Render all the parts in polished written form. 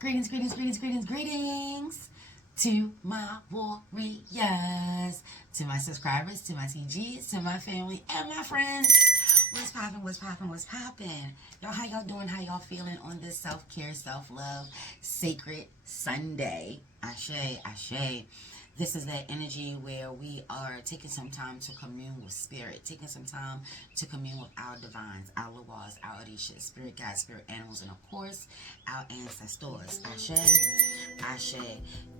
Greetings, greetings, greetings, greetings, greetings to my warriors, to my subscribers, to my TGs, to my family, and my friends. What's poppin', what's poppin', what's poppin'? Y'all, how y'all doing? How y'all feeling on this self-care, self-love, sacred Sunday? Ashe, ashe. This is that energy where we are taking some time to commune with spirit, taking some time to commune with our divines, our lawas, our orishas, spirit guides, spirit animals, and of course, our ancestors. Ashe, ashe.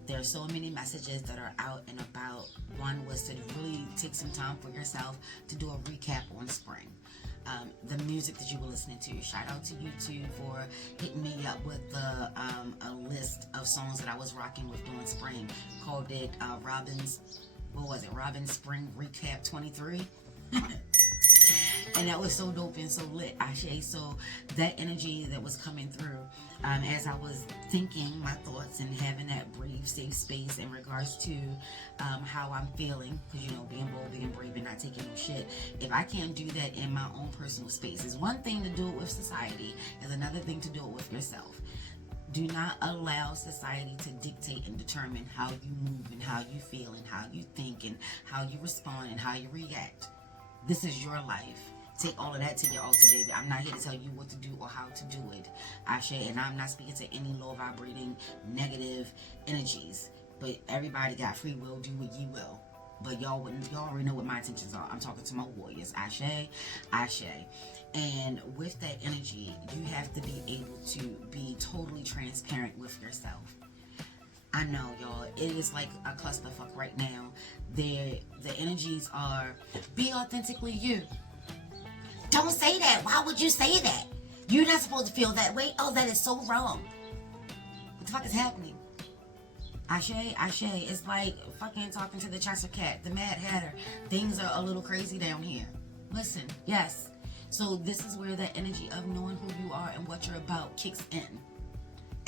There are so many messages that are out and about. One was to really take some time for yourself to do a recap on spring. The music that you were listening to. Shout out to YouTube for hitting me up with a list of songs that I was rocking with during spring. Called it Robin's Spring Recap 23. And that was so dope and so lit, Ashe. So that energy that was coming through as I was thinking my thoughts and having that brief, safe space in regards to how I'm feeling, because being bold, being brave, and not taking no shit. If I can't do that in my own personal space, it's one thing to do it with society, it's another thing to do it with yourself. Do not allow society to dictate and determine how you move and how you feel and how you think and how you respond and how you react. This is your life. Take all of that to your altar, baby. I'm not here to tell you what to do or how to do it. Ashe, and I'm not speaking to any low vibrating negative energies. But everybody got free will, do what you will. But y'all already know what my intentions are. I'm talking to my warriors. Ashe, ashe. And with that energy, you have to be able to be totally transparent with yourself. I know, y'all, it is like a clusterfuck right now. The energies are, be authentically you. Don't say that. Why would you say that? You're not supposed to feel that way. Oh, that is so wrong. What the fuck is happening? Ashe, ashe. It's like fucking talking to the Cheshire Cat, the Mad Hatter. Things are a little crazy down here. Listen, yes. So this is where that energy of knowing who you are and what you're about kicks in.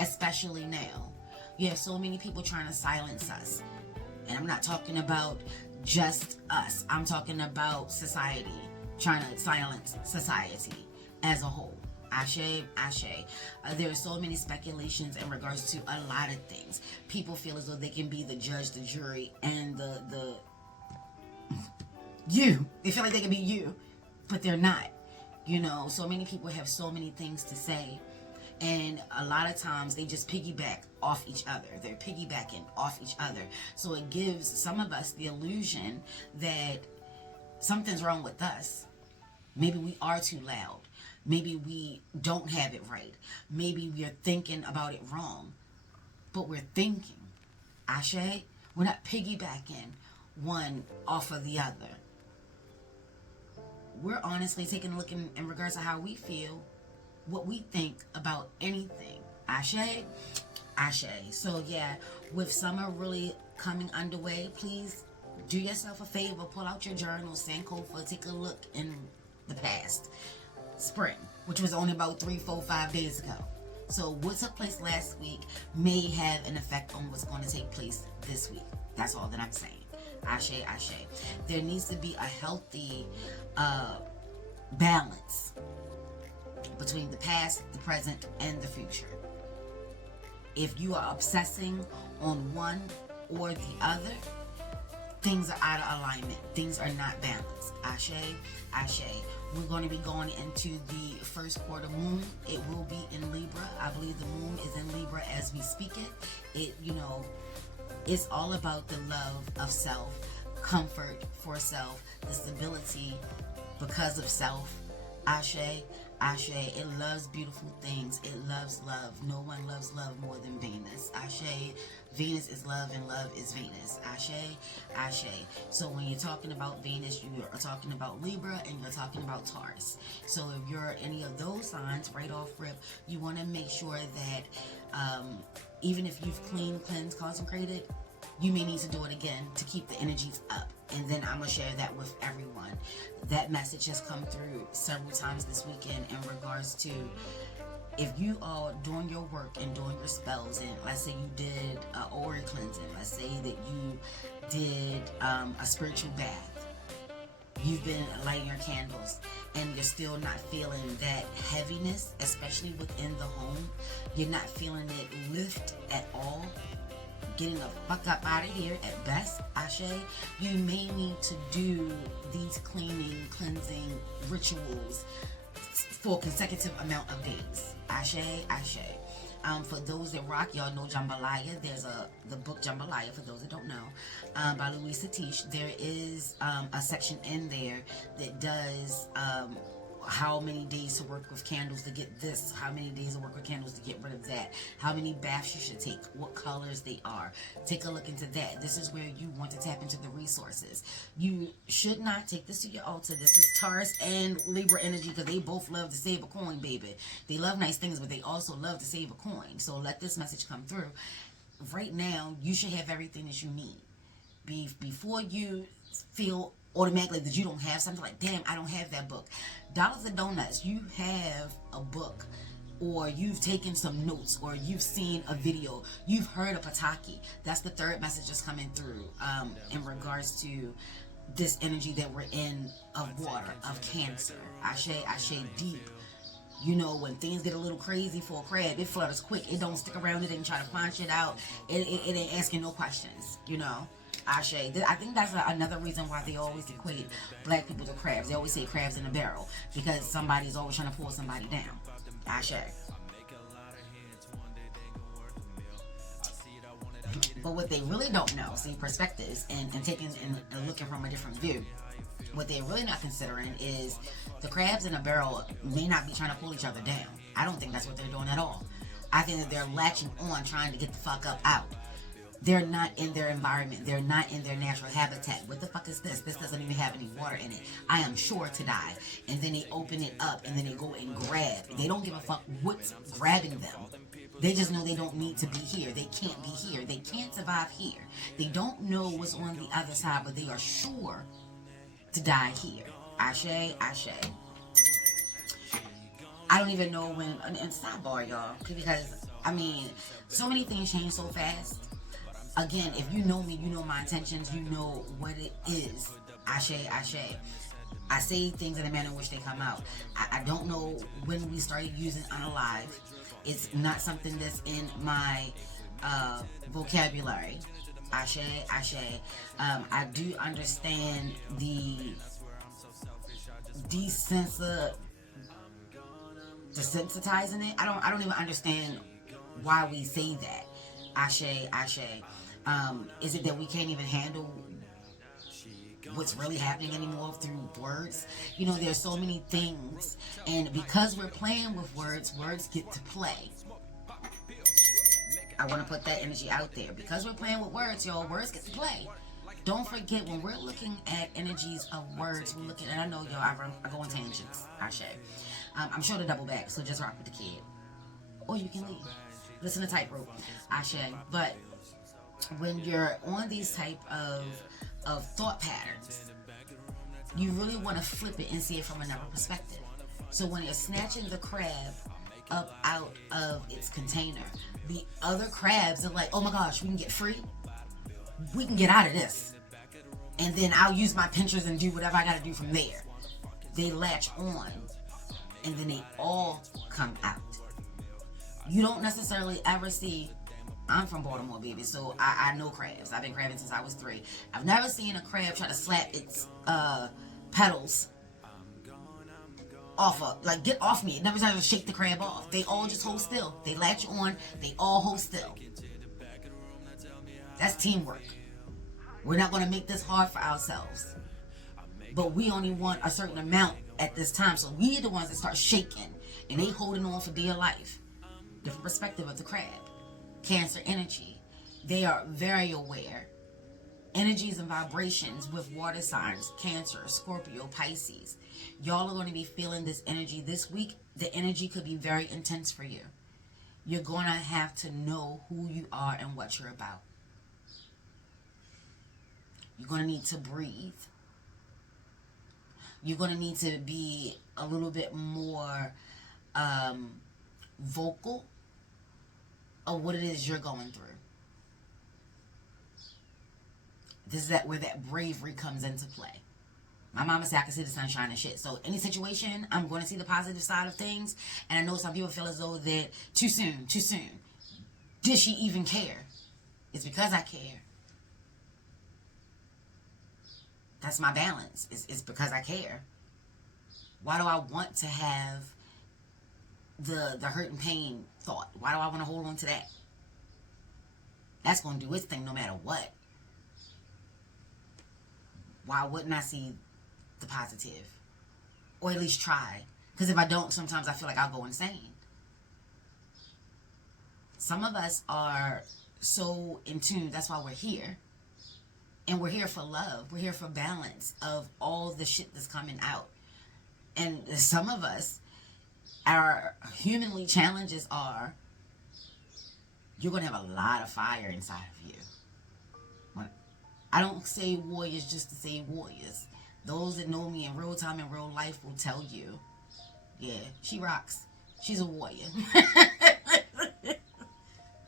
Especially now. You have so many people trying to silence us. And I'm not talking about just us. I'm talking about society. Trying to silence society as a whole. Ashe, ashe. There are so many speculations in regards to a lot of things. People feel as though they can be the judge, the jury, and the you. They feel like they can be you, but they're not. So many people have so many things to say. And a lot of times they just piggyback off each other. They're piggybacking off each other. So it gives some of us the illusion that something's wrong with us. Maybe we are too loud. Maybe we don't have it right. Maybe we're thinking about it wrong. But we're thinking. Ashe? We're not piggybacking one off of the other. We're honestly taking a look in regards to how we feel, what we think about anything. Ashe? Ashe. So yeah, with summer really coming underway, please do yourself a favor. Pull out your journal, Sankofa, take a look in the past spring, which was only about 3, 4, 5 days ago. So what took place last week may have an effect on what's going to take place this week. That's all that I'm saying. Ashe, ashe. There needs to be a healthy balance between the past, the present, and the future. If you are obsessing on one or the other, things are out of alignment. Things are not balanced. Ashe, ashe. We're going to be going into the first quarter moon. It will be in Libra. I believe the moon is in Libra as we speak it. It's all about the love of self, comfort for self, the stability because of self. Ashe, ashe. It loves beautiful things. It loves love. No one loves love more than Venus. Ashe. Venus is love and love is Venus. Ashe, ashe. So when you're talking about Venus, you are talking about Libra and you're talking about Taurus. So if you're any of those signs, right off rip, you want to make sure that even if you've cleansed, consecrated, you may need to do it again to keep the energies up. And then I'm going to share that with everyone. That message has come through several times this weekend in regards to if you are doing your work and doing your spells, and let's say you did aura cleansing, let's say that you did a spiritual bath, You've been lighting your candles and you're still not feeling that heaviness, especially within the home. You're not feeling it lift at all. Getting the fuck up out of here at best, Ashe. You may need to do these cleaning, cleansing rituals for a consecutive amount of days. Ashe, Ashe. For those that rock, y'all know Jambalaya. There's the book Jambalaya, for those that don't know, by Louise Satish. There is a section in there that does how many days to work with candles to get this, how many days to work with candles to get rid of that, how many baths you should take, what colors they are. Take a look into that. This is where you want to tap into the resources. You should not take this to your altar. This is Taurus and Libra energy, because they both love to save a coin, baby. They love nice things, but they also love to save a coin. So let this message come through. Right now, you should have everything that you need. Before you feel automatically that you don't have something, like, damn, I don't have that book. Dollars and Donuts, you have a book, or you've taken some notes, or you've seen a video, you've heard a Pataki. That's the third message that's coming through in regards to this energy that we're in of water, of Cancer. Ashe, Ashe, deep. You know, when things get a little crazy for a crab, it flutters quick. It don't stick around. It ain't try to find shit out. It ain't asking no questions, you know. Ashe. I think that's another reason why they always equate black people to crabs. They always say crabs in a barrel, because somebody's always trying to pull somebody down. Ashe. But what they really don't know, see, perspectives and taking and looking from a different view, what they're really not considering is the crabs in a barrel may not be trying to pull each other down. I don't think that's what they're doing at all. I think that they're latching on, trying to get the fuck up out. They're not in their environment. They're not in their natural habitat. What the fuck is this? This doesn't even have any water in it. I am sure to die. And then they open it up and then they go and grab. They don't give a fuck what's grabbing them. They just know they don't need to be here. They can't be here. They can't survive here. They don't know what's on the other side, but they are sure to die here. Ashe, Ashe. I don't even know when, and sidebar, y'all, because, I mean, so many things change so fast. Again, if you know me, you know my intentions, you know what it is. Ashe, Ashe. I say things in the manner in which they come out. I don't know when we started using unalive. It's not something that's in my vocabulary. Ashe, Ashe. I do understand the desensitizing it. I don't even understand why we say that. Ashe, Ashe. Is it that we can't even handle what's really happening anymore through words? You know, there's so many things, and because we're playing with words, words get to play. I want to put that energy out there. Because we're playing with words, y'all, words get to play. Don't forget, when we're looking at energies of words, we're looking, and I know, y'all, I go on tangents. Ashe. I'm sure to double back, so just rock with the kid. Or you can leave. Listen to Tightrope. Ashe. But when you're on these type of thought patterns, you really want to flip it and see it from another perspective. So when you're snatching the crab up out of its container, the other crabs are like, oh my gosh, we can get free. We can get out of this. And then I'll use my pinchers and do whatever I got to do from there. They latch on, and then they all come out. You don't necessarily ever see, I'm from Baltimore, baby, so I know crabs. I've been crabbing since I was 3. I've never seen a crab try to slap its petals off of, like, get off me. It never tries to shake the crab off. They all just hold still. They latch on, they all hold still. That's teamwork. We're not going to make this hard for ourselves. But we only want a certain amount at this time, so we're the ones that start shaking, and they holding on for dear life. Different perspective of the crab. Cancer energy. They are very aware. Energies and vibrations with water signs. Cancer, Scorpio, Pisces. Y'all are going to be feeling this energy this week. The energy could be very intense for you. You're going to have to know who you are and what you're about. You're going to need to breathe. You're going to need to be a little bit more vocal of what it is you're going through. This is where that bravery comes into play. My mama said I can see the sunshine and shit. So any situation, I'm going to see the positive side of things. And I know some people feel as though that too soon, too soon. Did she even care? It's because I care. That's my balance. It's because I care. Why do I want to have the hurt and pain thought? Why do I want to hold on to that? That's going to do its thing no matter what. Why wouldn't I see the positive? Or at least try. Because if I don't, sometimes I feel like I'll go insane. Some of us are so in tune. That's why we're here. And we're here for love. We're here for balance of all the shit that's coming out. And some of us, our humanly challenges are, you're going to have a lot of fire inside of you. I don't say warriors just to say warriors. Those that know me in real time, in real life, will tell you, yeah, she rocks. She's a warrior.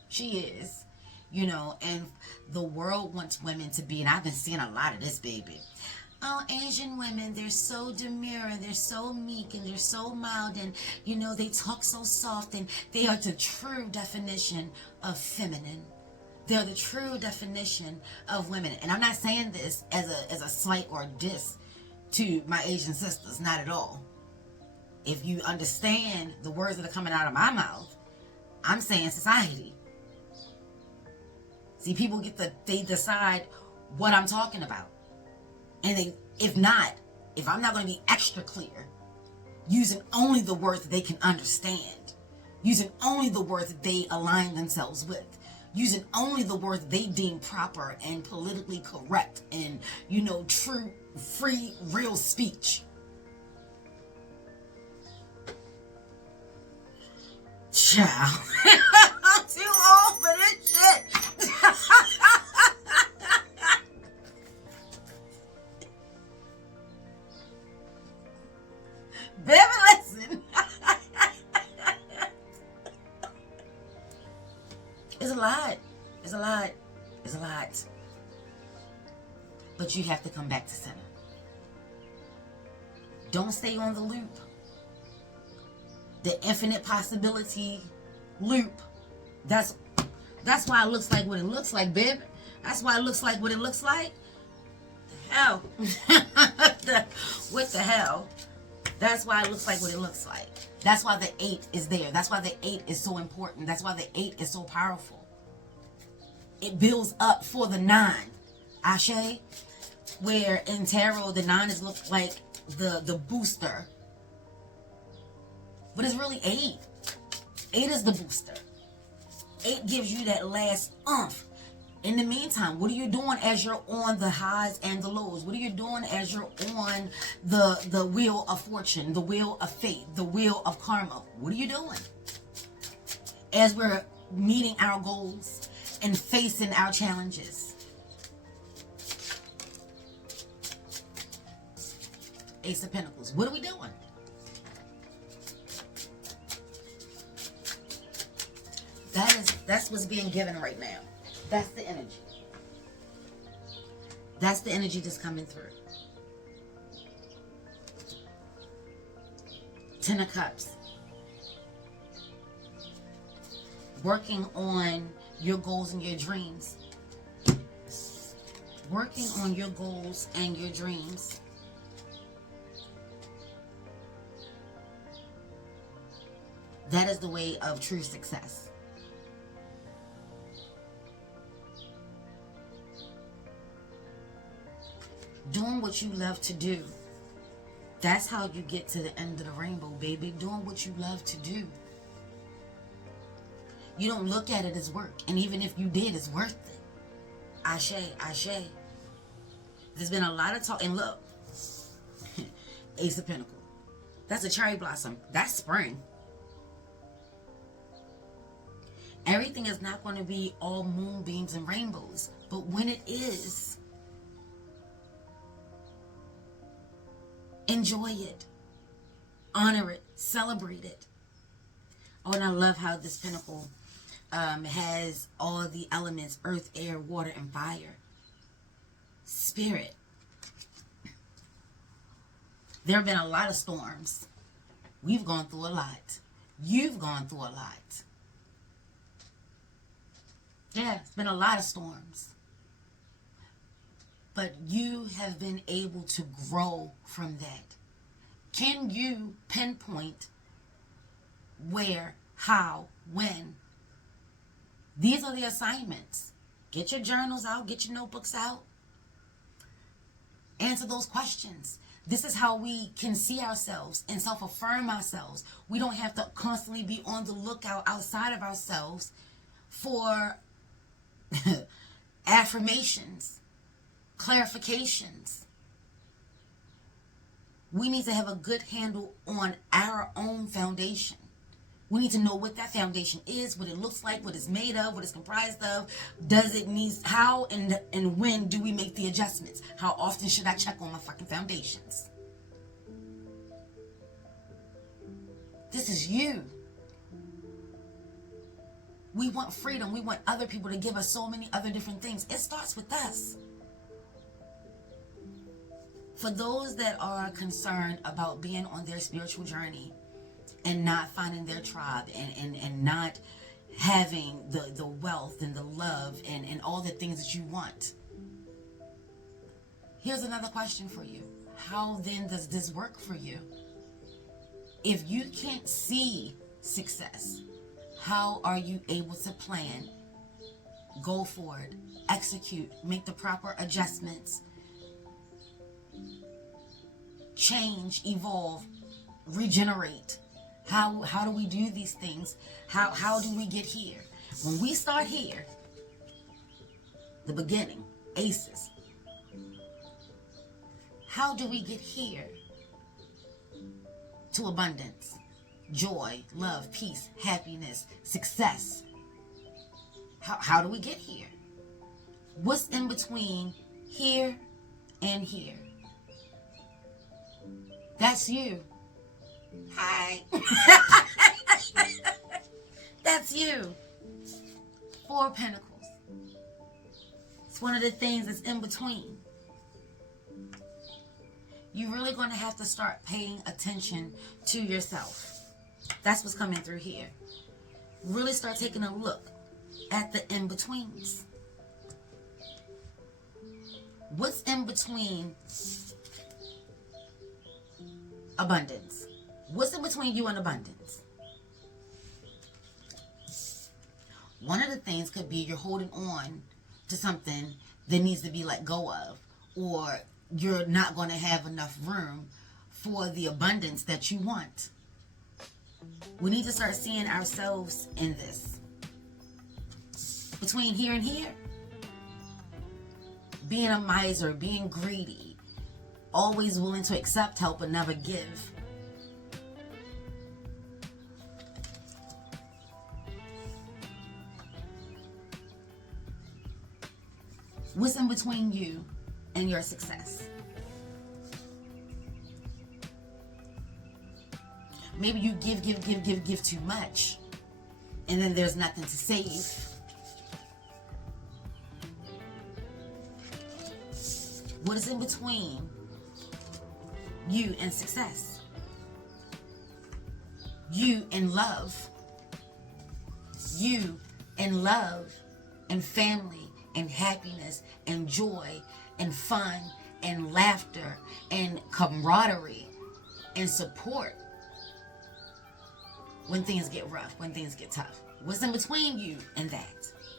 She is. You know, and the world wants women to be, and I've been seeing a lot of this, baby. Oh, Asian women, they're so demure, and they're so meek, and they're so mild, and, you know, they talk so soft, and they are the true definition of feminine. They're the true definition of women. And I'm not saying this as a slight or a diss to my Asian sisters, not at all. If you understand the words that are coming out of my mouth, I'm saying society. See, people they decide what I'm talking about. And if I'm not going to be extra clear, using only the words that they can understand, using only the words that they align themselves with, using only the words they deem proper and politically correct and, you know, true, free, real speech. Child. I'm too old for this shit. Baby, listen. It's a lot. It's a lot. It's a lot. But you have to come back to center. Don't stay on the loop. The infinite possibility loop. That's why it looks like what it looks like, baby. That's why it looks like what it looks like. The hell. What the hell? That's why it looks like what it looks like. That's why the 8 is there. That's why the 8 is so important. That's why the 8 is so powerful. It builds up for the 9. Ashe, where in tarot the 9 is looked like the booster. But it's really 8. 8 is the booster. 8 gives you that last oomph. In the meantime, what are you doing as you're on the highs and the lows? What are you doing as you're on the wheel of fortune, the wheel of fate, the wheel of karma? What are you doing? As we're meeting our goals and facing our challenges. Ace of Pentacles. What are we doing? That's what's being given right now. That's the energy. That's the energy that's coming through. 10 of Cups. Working on your goals and your dreams. Working on your goals and your dreams. That is the way of true success. Doing what you love to do. That's how you get to the end of the rainbow, baby. Doing what you love to do. You don't look at it as work. And even if you did, it's worth it. Ashe, ashe. There's been a lot of talk. And look. Ace of Pentacles. That's a cherry blossom. That's spring. Everything is not going to be all moonbeams and rainbows. But when it is, enjoy it. Honor it. Celebrate it. Oh, and I love how this pentacle has all the elements: earth, air, water, and fire. Spirit. There have been a lot of storms. We've gone through a lot. You've gone through a lot. Yeah, it's been a lot of storms. But you have been able to grow from that. Can you pinpoint where, how, when? These are the assignments. Get your journals out. Get your notebooks out. Answer those questions. This is how we can see ourselves and self-affirm ourselves. We don't have to constantly be on the lookout outside of ourselves for affirmations, clarifications. We need to have a good handle on our own foundation. We need to know what that foundation is, what it looks like, what it's made of, what it's comprised of. Does it need, how and when do we make the adjustments? How often should I check on my fucking foundations? This is you. We want freedom. We want other people to give us so many other different things. It starts with us. For those that are concerned about being on their spiritual journey and not finding their tribe and not having the wealth and the love and all the things that you want, here's another question for you. How then does this work for you? If you can't see success, how are you able to plan, go forward, execute, make the proper adjustments, change, evolve, regenerate? How do we do these things? How do we get here? When we start here, the beginning, ACEs, how do we get here to abundance, joy, love, peace, happiness, success? How do we get here? What's in between here and here? That's you. Hi. That's you. 4 Pentacles. It's one of the things that's in between. You're really going to have to start paying attention to yourself. That's what's coming through here. Really start taking a look at the in-betweens. What's in between abundance? What's in between you and abundance? One of the things could be you're holding on to something that needs to be let go of, or you're not going to have enough room for the abundance that you want. We need to start seeing ourselves in this. Between here and here, being a miser, being greedy, always willing to accept help but never give. What's in between you and your success? Maybe you give too much, and then there's nothing to save. What is in between you and success? You and love. You and love and family and happiness and joy and fun and laughter and camaraderie and support when things get rough, when things get tough. What's in between you and that?